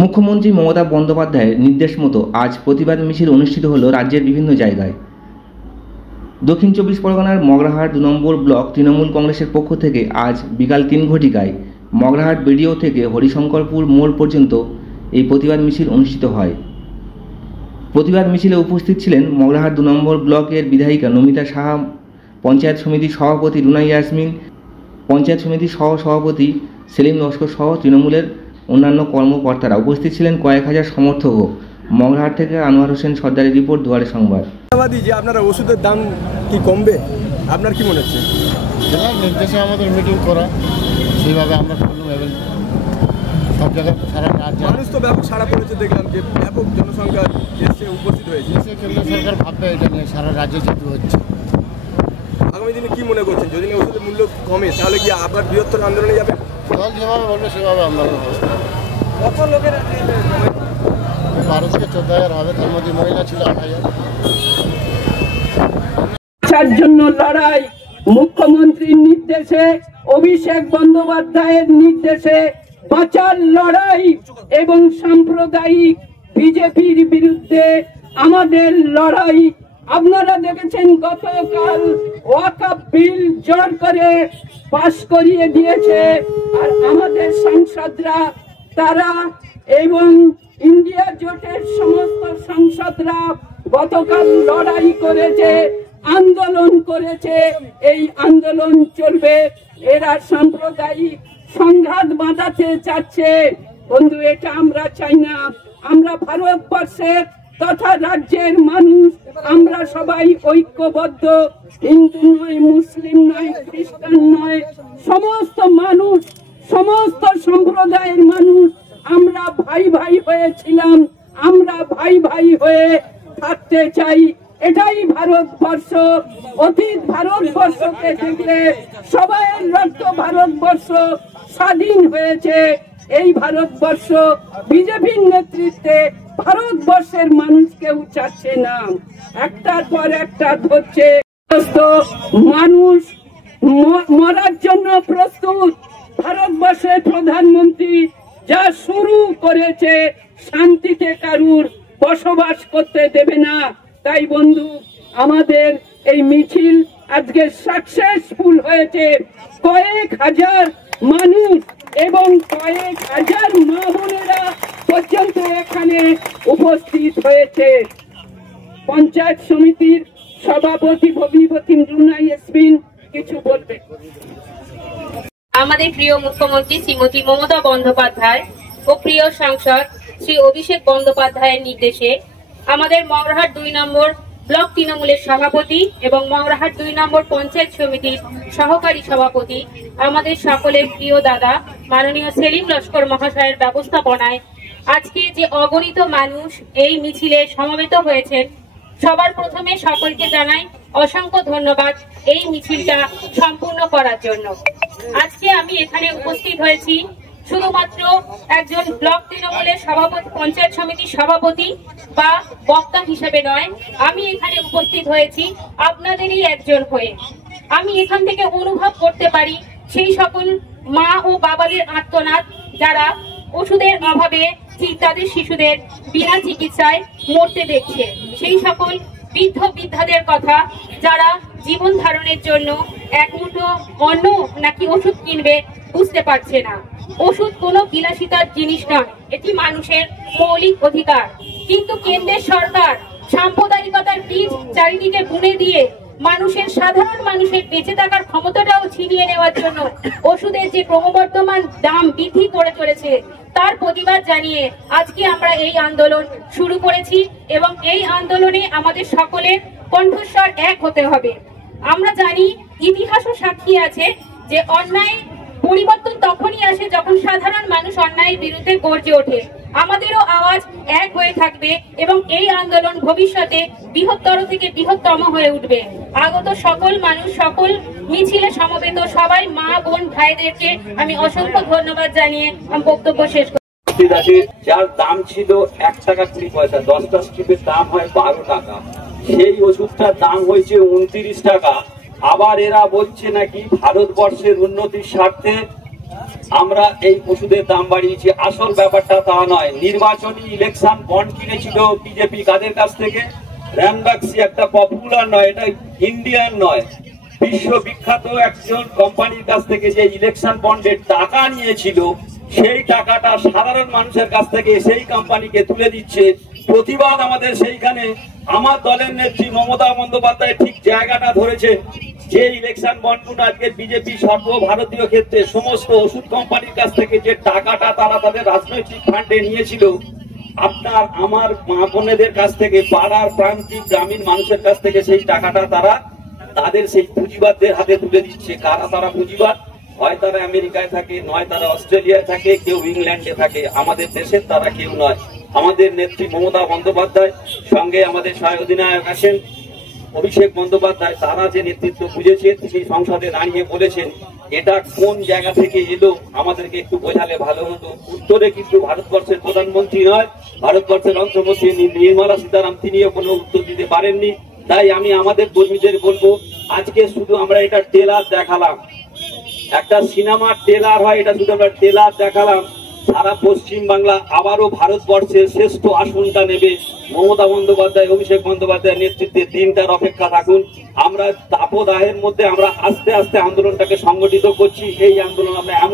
মুখ্যমন্ত্রী মমতা বন্দ্যোপাধ্যায়ের নির্দেশ মতো আজ প্রতিবাদ মিছিল অনুষ্ঠিত হলো রাজ্যের বিভিন্ন জায়গায়। দক্ষিণ 24 পরগনার মগরাহাট 2 নম্বর ব্লক তৃণমূল কংগ্রেসের পক্ষ থেকে আজ বিকাল 3 ঘটিকায় মগরাহাট বিডিও থেকে হরিশঙ্করপুর মোড় পর্যন্ত এই প্রতিবাদ মিছিল অনুষ্ঠিত হয়। প্রতিবাদ মিছিলে উপস্থিত ছিলেন মগরাহাট 2 নম্বর ব্লকের বিধায়িকা নমিতা সাহা, পঞ্চায়েত সমিতির সভাপতি রুনা ইয়াসমিন, পঞ্চায়েত সমিতির সভাপতি সেলিম লস্কর সহ তৃণমূলের অন্যান্য কর্মকর্তারা উপস্থিত ছিলেন। কয়েক হাজার সমর্থকও। মগরাহাট থেকে আনোয়ার হোসেন সর্দারের রিপোর্ট, দুয়ারে সংবাদ। যে আপনারা ওষুধের দাম কি কমবে, আপনার কি মনে হচ্ছে? নির্দেশে আমাদের মিটিং করা, সেইভাবে আমরা করলাম এবং সব জায়গায় সারা রাজ্যে মানুষ তো ব্যাপক সাড়া পড়েছে, দেখলাম যে ব্যাপক জনসংখ্যা এসে উপস্থিত হয়েছে। কেন্দ্র সরকার ভাববে এটা নিয়ে, সারা রাজ্যে যেহেতু হচ্ছে। আগামী দিনে কি মনে করছেন, যদি ওষুধের মূল্য কমে তাহলে কি আবার বৃহত্তর আন্দোলনে যাবে? দল যেভাবে বলবে সেভাবে আন্দোলন হবে। কত লোকের 12 থেকে 14,000 হবে, তার মধ্যে মহিলা ছিল 8,000। জন্য লড়াই, মুখ্যমন্ত্রীর নির্দেশে, অভিষেক বন্দ্যোপাধ্যায়ের নির্দেশে বাঁচার লড়াই এবং সাম্প্রদায়িক বিজেপির বিরুদ্ধে আমাদের লড়াই। আপনারা দেখেছেন গতকাল ওয়াকফ বিল জোর করে পাশ করিয়ে দিয়েছে, আর আমাদের সাংসদরা তারা এবং ইন্ডিয়া জোটের সমস্ত সাংসদরা গতকাল লড়াই করেছে, আন্দোলন করেছে। এই আন্দোলন চলবে। এরা সাম্প্রদায়িক সংঘাত বাঁধাতে চাচ্ছে। বন্ধু, এটা আমরা চাই না। আমরা ভারতবর্ষের তথা রাজ্যের মানুষ, আমরা সবাই ঐক্যবদ্ধ। হিন্দু নয়, মুসলিম নয়, খ্রিস্টান নয়, সমস্ত মানুষ, সমস্ত সম্প্রদায়ের মানুষ আমরা ভাই ভাই হয়েছিলাম, আমরা ভাই ভাই হয়ে থাকতে চাই। এটাই ভারতবর্ষ। অতীত ভারতবর্ষকে দেখলে সবাই রক্ত ভারতবর্ষ স্বাধীন হয়েছে। এই ভারতবর্ষ বিজেপির নেতৃত্বে ভারতবর্ষের মানুষ কেউ চাচ্ছে না। একটার পর একটা ধরছে, মানুষ মরার জন্য প্রস্তুত। ভারতবর্ষের প্রধানমন্ত্রী যা শুরু করেছে, শান্তিতে কারুর বসবাস করতে দেবে না। তাই বন্ধু, আমাদের এই মিছিল আজকে সাকসেসফুল হয়েছে। কয়েক হাজার মানুষ এবং কয়েক হাজার মা বোনেরা পর্যন্ত এখানে উপস্থিত হয়েছে। পঞ্চায়েত সমিতির সভাপতি ভগ্নিপতি রুনা ইয়াসমিন কিছু বলবে। আমাদের প্রিয় মুখ্যমন্ত্রী শ্রীমতী মমতা বন্দ্যোপাধ্যায় ও প্রিয় সাংসদ শ্রী অভিষেক বন্দ্যোপাধ্যায়ের নির্দেশে আমাদের মগরাহাট 2 নম্বর ব্লক তৃণমূলের সভাপতি এবং মগরাহাট 2 নম্বর পঞ্চায়েত সমিতির সহকারী সভাপতি, আমাদের সকলের প্রিয় দাদা মাননীয় সেলিম লস্কর মহাশয়ের ব্যবস্থাপনায় আজকে যে অগণিত মানুষ এই মিছিলে সমবেত হয়েছেন, সবার প্রথমে সকলকে জানাই অসংখ্য ধন্যবাদ এই মিছিলটা সম্পূর্ণ করার জন্য। আজকে আমি এখানে উপস্থিত হয়েছি শুধুমাত্র একজন ব্লক তৃণমূলের সভাপতি, পঞ্চায়েত সমিতির সভাপতি বা বক্তা হিসেবে নয়। আমি এখানে উপস্থিত হয়েছি আপনাদেরই একজন হয়ে। আমি এখান থেকে অনুভব করতে পারি সেই সকল মা ও বাবাদের আর্তনাদ, যারা ওষুধের অভাবে তাদের শিশুদের বিনা চিকিৎসায় মরতে দেখছে, সেই সকল বৃদ্ধ বৃদ্ধাদের কথা, যারা জীবন ধারণের জন্য এক মুঠো অন্ন নাকি ওষুধ কিনবে বুঝতে পারছে না। ওষুধ কোনো বিলাসিতার জিনিস নয়, এটি মানুষের মৌলিক অধিকার। কিন্তু কেন্দ্রের সরকার সাম্প্রদায়িকতার বীজ চারিদিকে বুনে দিয়ে মানুষের, সাধারণ মানুষের বেঁচে থাকার ক্ষমতাটাও ছিনিয়ে নেওয়ার জন্য ওষুধের যে ক্রমবর্ধমান দাম বৃদ্ধি করে চলেছে, তার প্রতিবাদ জানিয়ে আজকে আমরা এই আন্দোলন শুরু করেছি এবং এই আন্দোলনে আমাদের সকলের কণ্ঠস্বর এক হতে হবে। আমরা জানি, ইতিহাসও সাক্ষী আছে যে অন্যায় পরিবর্তন তখনই আসে যখন সাধারণ মানুষ অন্যায়ের বিরুদ্ধে গর্জে ওঠে। আমাদেরও আওয়াজ এক হয়ে থাকবে এবং এই আন্দোলন ভবিষ্যতে বৃহত্তর থেকে বৃহত্তম হয়ে উঠবে। আগত সকল মানুষ, সকল মিছিলে সমবেত সবাই মা বোন ভাইদেরকে আমি অসংখ্য ধন্যবাদ জানিয়ে আমি বক্তব্য শেষ করছি। যার দাম ছিল 1 টাকা 20 পয়সা, 10টা স্ট্রিপের দাম হয় 12 টাকা, সেই ওষুধটার দাম হয়েছে 29 টাকা। আবার এরা বলছে নাকি ভারতবর্ষের উন্নতির স্বার্থে আমরা এই ওষুধের দাম বাড়িয়েছি। আসল ব্যাপারটা তা নয়। নির্বাচনী ইলেকশন বন্ড কিনেছিল বিজেপি কাদের কাছ থেকে? র্যামবাক্সি, একটা পপুলার নয়, এটা ইন্ডিয়ান নয়, বিশ্ববিখ্যাত একজন কোম্পানির কাছ থেকে যে ইলেকশন বন্ডের টাকা নিয়েছিল, সেই টাকাটা সাধারণ মানুষের কাছ থেকে সেই কোম্পানিকে তুলে দিচ্ছে। প্রতিবাদ আমাদের সেইখানে। আমার দলের নেত্রী মমতা বন্দ্যোপাধ্যায় ঠিক জায়গাটা ধরেছেন। যে ইলেকশন বন্ডগুলো আজকে বিজেপি সর্বভারতীয় ক্ষেত্রে সমস্ত ওষুধ কোম্পানির কাছ থেকে যে টাকাটা তারা তাদের রাজনৈতিক ফান্ডে নিয়েছিল, আপনার আমার মা বোনেদের কাছ থেকে, পাড়ার প্রান্তিক গ্রামীণ মানুষের কাছ থেকে সেই টাকাটা তারা তাদের সেই পুঁজিবাদদের হাতে তুলে দিচ্ছে। কারা তারা পুঁজিবাদ? হয় তারা আমেরিকায় থাকে, নয় তারা অস্ট্রেলিয়ায় থাকে, কেউ ইংল্যান্ডে থাকে। আমাদের দেশের তারা কেউ নয়। আমাদের নেত্রী মমতা বন্দ্যোপাধ্যায়, সঙ্গে আমাদের সহ অধিনায়ক আছেন অভিষেক বন্দ্যোপাধ্যায়, তারা যে নেতৃত্ব বুঝেছে, তিনি সংসদে দাঁড়িয়ে বলেছেন এটা কোন জায়গা থেকে এলো আমাদেরকে একটু বোঝালে ভালো হতো। উত্তরে কিন্তু ভারতবর্ষের প্রধানমন্ত্রী নয়, ভারতবর্ষের অর্থমন্ত্রী নির্মলা সীতারামন, তিনিও কোনো উত্তর দিতে পারেননি। তাই আমি আমাদের কর্মীদের বলবো, আজকে শুধু আমরা এটা ট্রেলার দেখালাম, একটা সিনেমার ট্রেলার হয়, এটা শুধু আমরা ট্রেলার দেখালাম। সারা পশ্চিম বাংলা আবারও ভারতবর্ষের শ্রেষ্ঠ আসনটা নেবে মমতা বন্দ্যোপাধ্যায়, অভিষেক বন্দ্যোপাধ্যায়ের নেতৃত্বে। দিনটার অপেক্ষা থাকুন। আমরা তাপদাহের মধ্যে আমরা আস্তে আস্তে আন্দোলনটাকে সংগঠিত করছি। এই আন্দোলন আমরা এমন